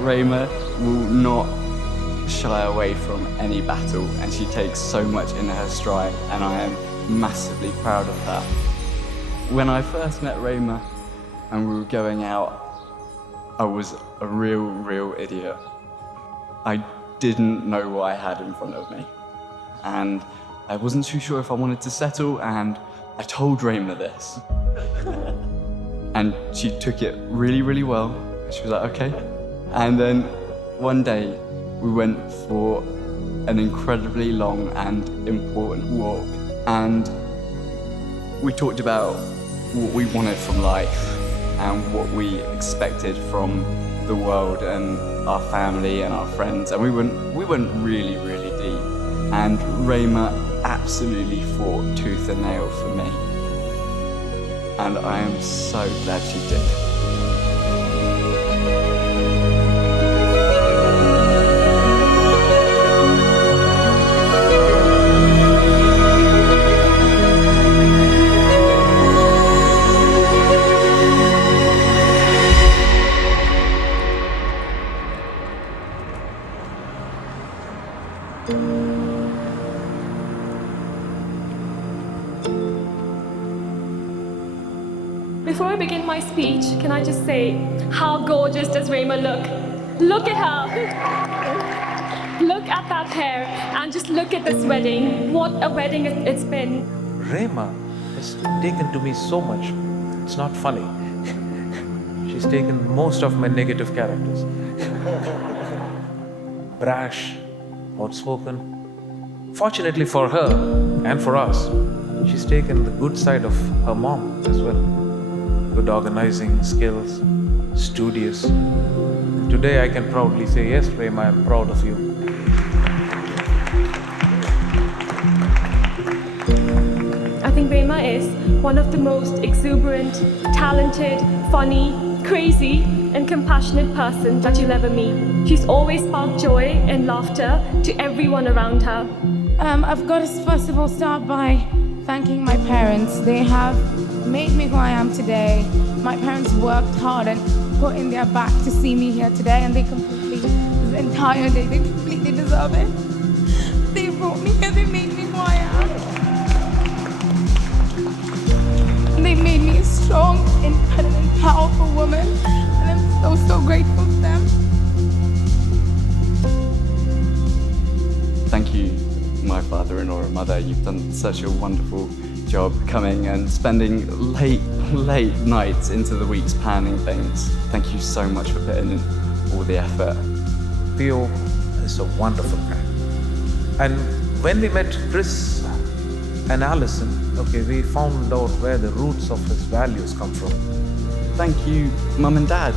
Rayma will not shy away from any battle, and she takes so much in her stride, and I am massively proud of that. When I first met Rayma and we were going out, I was a real idiot. I didn't know what I had in front of me, and I wasn't too sure if I wanted to settle, and I told Rayma this. And she took it really well. She was like, okay. And then one day we went for an incredibly long and important walk, and we talked about what we wanted from life and what we expected from the world and our family and our friends, and we went really deep. And Rayma absolutely fought tooth and nail for me, and I am so glad she did. Before I begin my speech, can I just say, how gorgeous does Rayma look? Look at her. Look at that hair, and just look at this wedding. What a wedding it's been. Rayma has taken to me so much. It's not funny. She's taken most of my negative characters. Brash, outspoken. Fortunately for her and for us, she's taken the good side of her mom as well. Good organizing skills, studious. And today I can proudly say, yes, Rayma, I'm proud of you. I think Rayma is one of the most exuberant, talented, funny, crazy, and compassionate person that you'll ever meet. She's always sparked joy and laughter to everyone around her. I've got to first of all start by thanking my parents. They have made me who I am today. My parents worked hard and put in their back to see me here today, and they completely, the entire day, they completely deserve it. They brought me here, they made me who I am. They made me a strong, independent, powerful woman, and I'm so grateful to them. Thank you, my father-in-law and mother. You've done such a wonderful job coming and spending late nights into the weeks planning things. Thank you so much for putting in all the effort. Theo is a wonderful guy. And when we met Chris and Alison, we found out where the roots of his values come from. Thank you, Mum and Dad,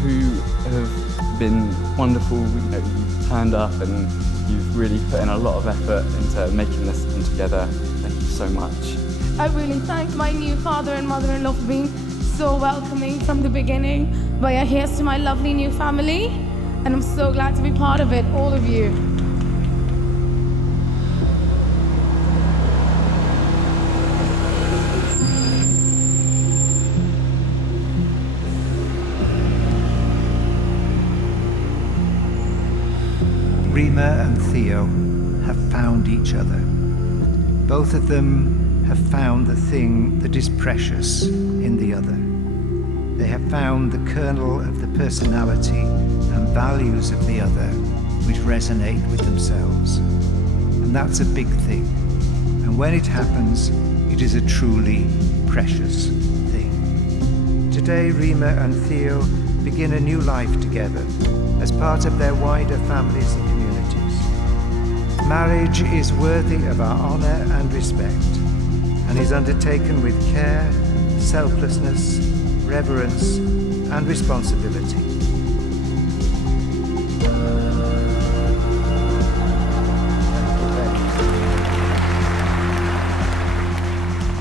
who have been wonderful. You've turned up and you've really put in a lot of effort into making this come together. Thank you so much. I really thank my new father and mother-in-law for being so welcoming from the beginning. But yeah, here's to my lovely new family, and I'm so glad to be part of it, all of you. Rayma and Theo have found each other. Both of them have found the thing that is precious in the other. They have found the kernel of the personality and values of the other which resonate with themselves. And that's a big thing. And when it happens, it is a truly precious thing. Today, Rayma and Theo begin a new life together as part of their wider families and communities. Marriage is worthy of our honor and respect, and is undertaken with care, selflessness, reverence, and responsibility.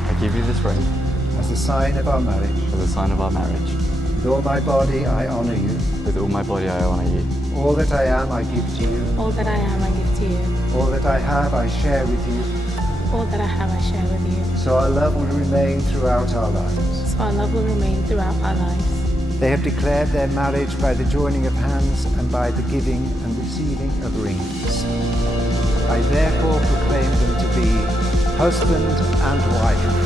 I give you this ring As a sign of our marriage, as a sign of our marriage. with all my body I honor you. With all my body I honor you. All that I am I give to you. All that I am, I give to you. All that I have I share with you. All that I have, I share with you. So our love will remain throughout our lives. So our love will remain throughout our lives. They have declared their marriage by the joining of hands and by the giving and receiving of rings. I therefore proclaim them to be husband and wife.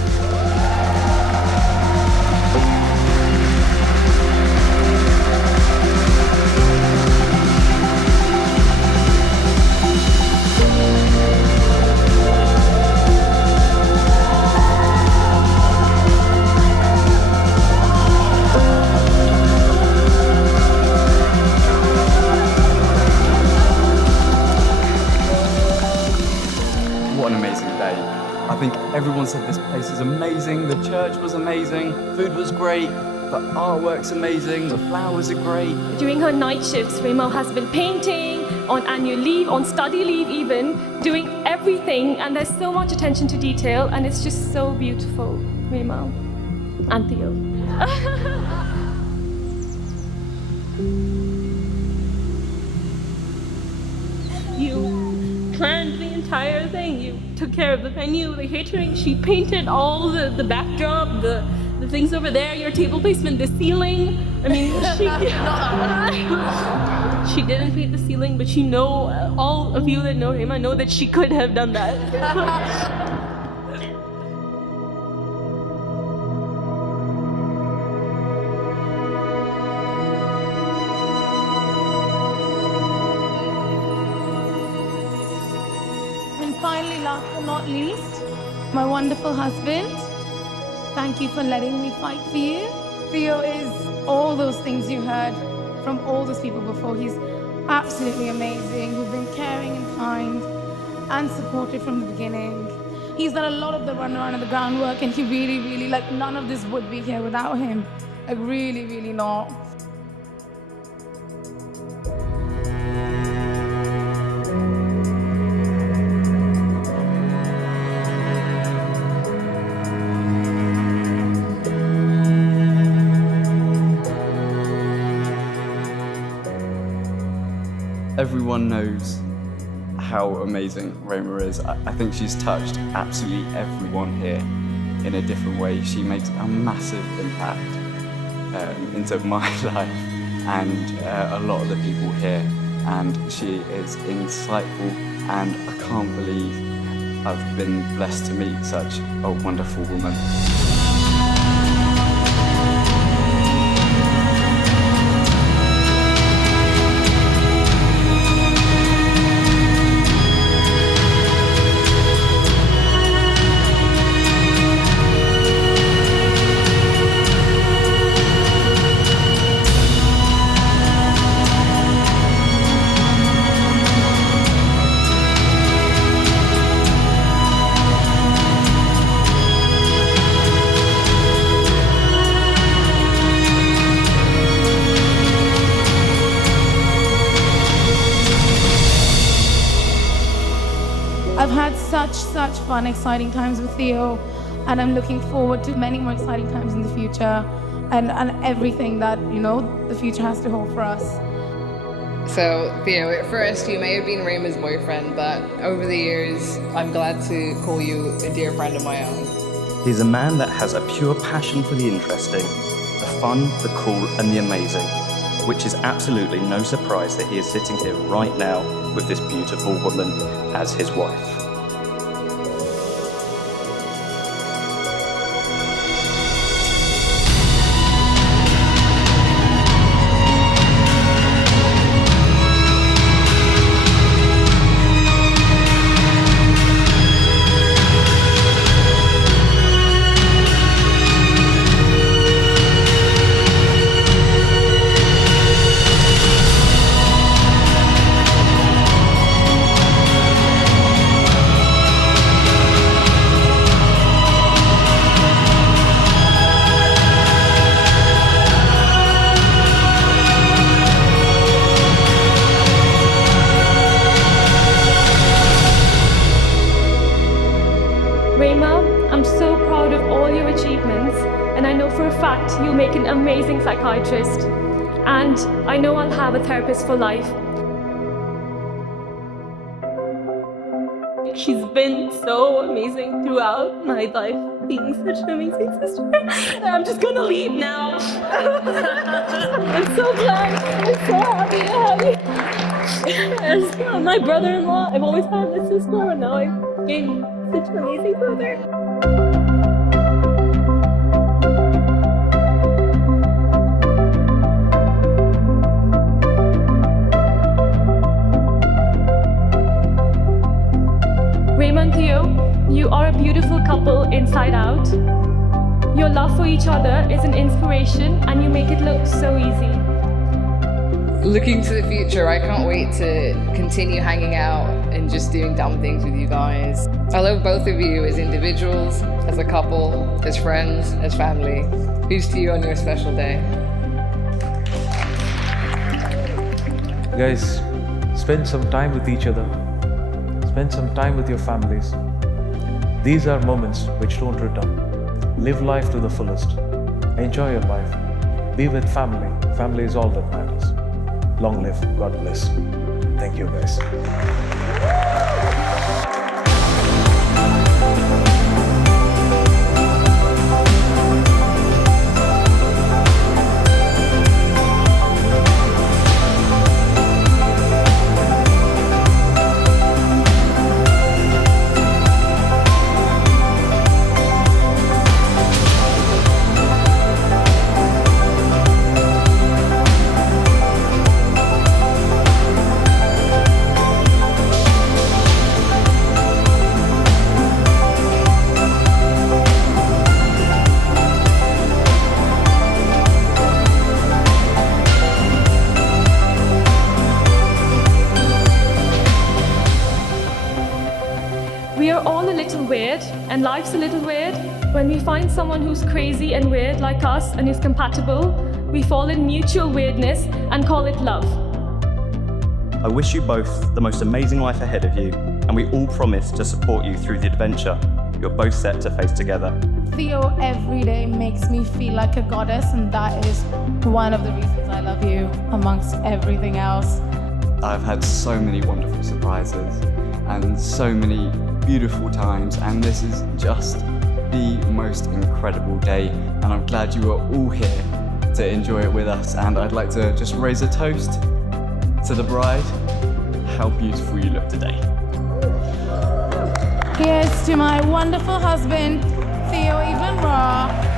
What an amazing day. I think everyone said this place is amazing, the church was amazing, food was great, the artwork's amazing, the flowers are great. During her night shifts, Rema has been painting, on annual leave, on study leave even, doing everything, and there's so much attention to detail, and it's just so beautiful, Rema and Theo. You planned the entire thing. You took care of the venue, the catering. She painted all the backdrop, the things over there, your table placement, the ceiling. I mean, she didn't paint the ceiling, but you know, all of you that know him, I know that she could have done that. And finally, last but not least, my wonderful husband. Thank you for letting me fight for you. Theo is all those things you heard from all those people before. He's absolutely amazing. He's been caring and kind and supportive from the beginning. He's done a lot of the runaround and the groundwork, and he really, like, none of this would be here without him. Like, really not. Everyone knows how amazing Roma is. I think she's touched absolutely everyone here in a different way. She makes a massive impact into my life and a lot of the people here. And she is insightful, and I can't believe I've been blessed to meet such a wonderful woman. I've had such fun, exciting times with Theo, and I'm looking forward to many more exciting times in the future and everything that, you know, the future has to hold for us. So, Theo, at first you may have been Rema's boyfriend, but over the years, I'm glad to call you a dear friend of my own. He's a man that has a pure passion for the interesting, the fun, the cool, and the amazing, which is absolutely no surprise that he is sitting here right now with this beautiful woman as his wife. Rema, I'm so proud of all your achievements, and I know for a fact you'll make an amazing psychiatrist. And I know I'll have a therapist for life. She's been so amazing throughout my life. being such an amazing sister. I'm just gonna leave now. I'm so glad. I'm so happy to have you as my brother-in-law. I've always had a sister, and now I gained such an amazing brother. Raymond, Theo, you are a beautiful couple inside out. Your love for each other is an inspiration, and you make it look so easy. Looking to the future, I can't wait to continue hanging out and just doing dumb things with you guys. I love both of you as individuals, as a couple, as friends, as family. Here's to you on your special day. Guys, spend some time with each other. Spend some time with your families. These are moments which don't return. Live life to the fullest. Enjoy your life. Be with family. Family is all that matters. Long live. God bless. Thank you, guys. We are all a little weird, and life's a little weird. When we find someone who's crazy and weird like us and is compatible, we fall in mutual weirdness and call it love. I wish you both the most amazing life ahead of you, and we all promise to support you through the adventure you're both set to face together. Theo every day makes me feel like a goddess, and that is one of the reasons I love you amongst everything else. I've had so many wonderful surprises and so many beautiful times, and this is just the most incredible day, and I'm glad you are all here to enjoy it with us. And I'd like to just raise a toast to the bride. How beautiful you look today. Here's to my wonderful husband, Theo Evelyn Raw.